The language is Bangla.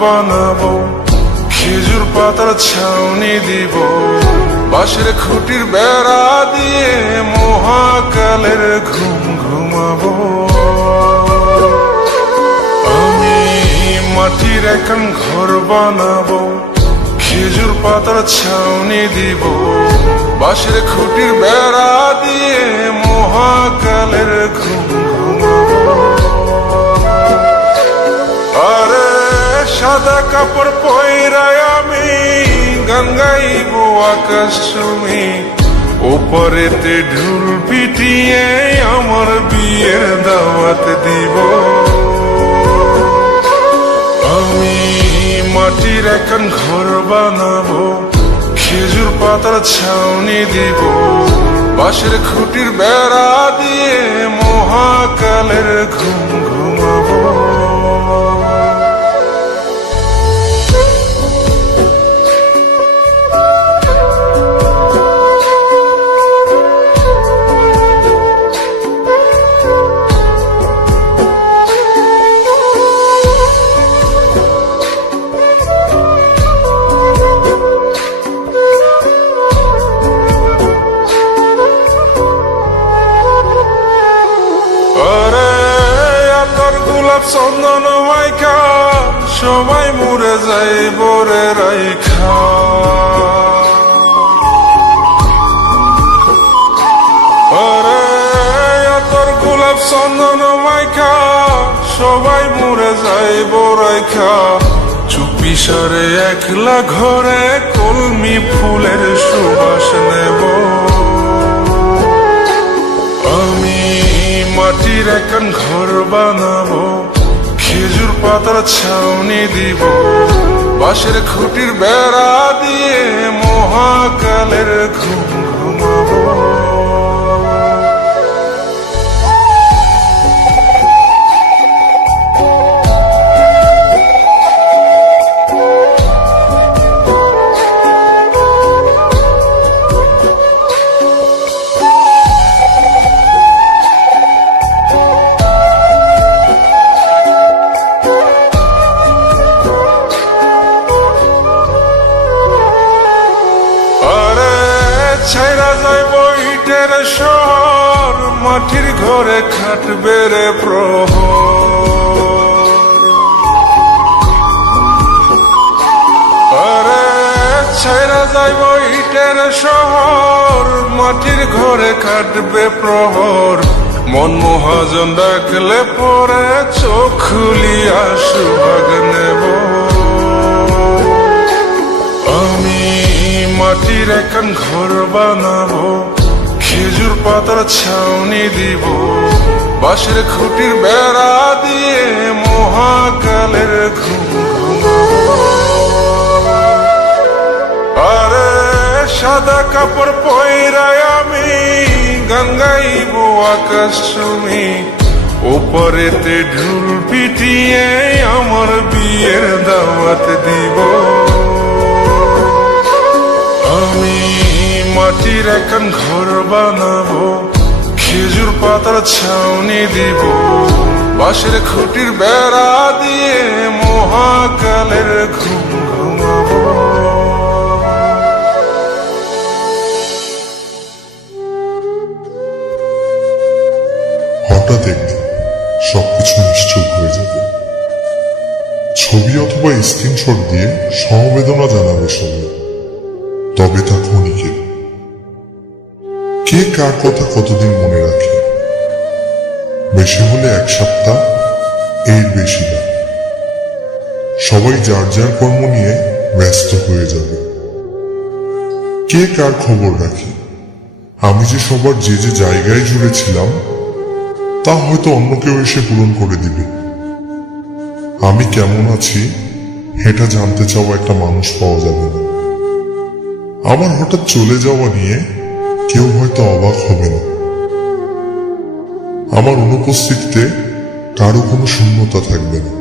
বানাবো, খেজুর পাতার ছাউনি দিব, বাঁশের খুঁটির বেড়া দিয়ে মহাকালের ঘুম ঘুমাবো। আমি মাটির এখন ঘর বানাবো, খেজুর পাতার ছাউনি দিব, বাঁশের খুঁটির বেড়া দিয়ে মহাকালের ঘুম ঘুমাবো। আরে সাদা কাপড় পয়রায় আমি গান গাইব আকাশ চুমি, ওপরেতে ঢুল পিটিয়ে আমার বিয়ের দাওয়াত দিব। আমি মাটির এখন ঘর বানাবো, খেজুর পাতার ছাউনি দিব, বাঁশের খুঁটির বেড়া দিয়ে মহাকালের ঘুম ঘুমাবো। চন্দন মাইকা সবাই মরে যায় বরে রাইখা, আরে তোর গোলাপ চন্দন মাইকা সবাই মরে যায় বরাইখা, চুপি সারে একলা ঘরে কলমি ফুলের সুবাস নেব। আমি মাটির এখন ঘর বানাবো, খেজুর পাতার ছাউনি দিব, বাঁশের খুঁটির বেড়া দিয়ে মহাকালের ঘুম ঘুমাবো। ছাইরা যাইব ইটের শহর, মাটির ঘরে খাটবে রে প্রহর। আরে ছাইরা যাইব ইটের শহর, মাটির ঘরে খাটবে প্রহর। মন মহাজন ডাকলে পরে চোখ খুলিয়া সুভাগ নেব। আমি মাটির এখন ঘর বানাবো, খেজুর পাতার ছাউনি দিব, বাঁশের খুঁটির বেড়া দিয়ে মহাকালের ঘুম ঘুমাবো। আরে সাদা কাপড় পয়রায় আমি গান গাইব আকাশ চুমি, ওপরেতে ঢুল পিটিয়ে আমার বিয়ের দাওয়াত দিব। আমি মাটির এখন ঘর বানাবো, খেজুর পাতার ছাউনি দিব, বাঁশের খুঁটির বেড়া দিয়ে মহাকালের ঘুম ঘুমাবো। হঠাৎ একদিন সবকিছু নিশ্চুপ হয়ে যাবে। ছবি অথবা স্ক্রিনশট দিয়ে সমবেদনা জানাবে সবাই, তবে তা ক্ষণিকের। কে কার কথা কতদিন মনে রাখে? বেশি হলে এক সপ্তাহ, এর বেশি না। সবাই যার যার কর্ম নিয়ে ব্যস্ত হয়ে যাবে। কে কার খবর রাখে? আমি যে সবার যে যে জায়গায় জুড়ে ছিলাম তা হয়তো অন্য কেউ এসে পূরণ করে দিবে। আমি কেমন আছি এটা জানতে চাওয়া একটা মানুষ পাওয়া যাবে না। আমার হঠাৎ চলে যাওয়া নিয়ে কেউ হয়তো অবাক হবে না। আমার অনুপস্থিতিতে কারো কোনো শূন্যতা থাকবে না।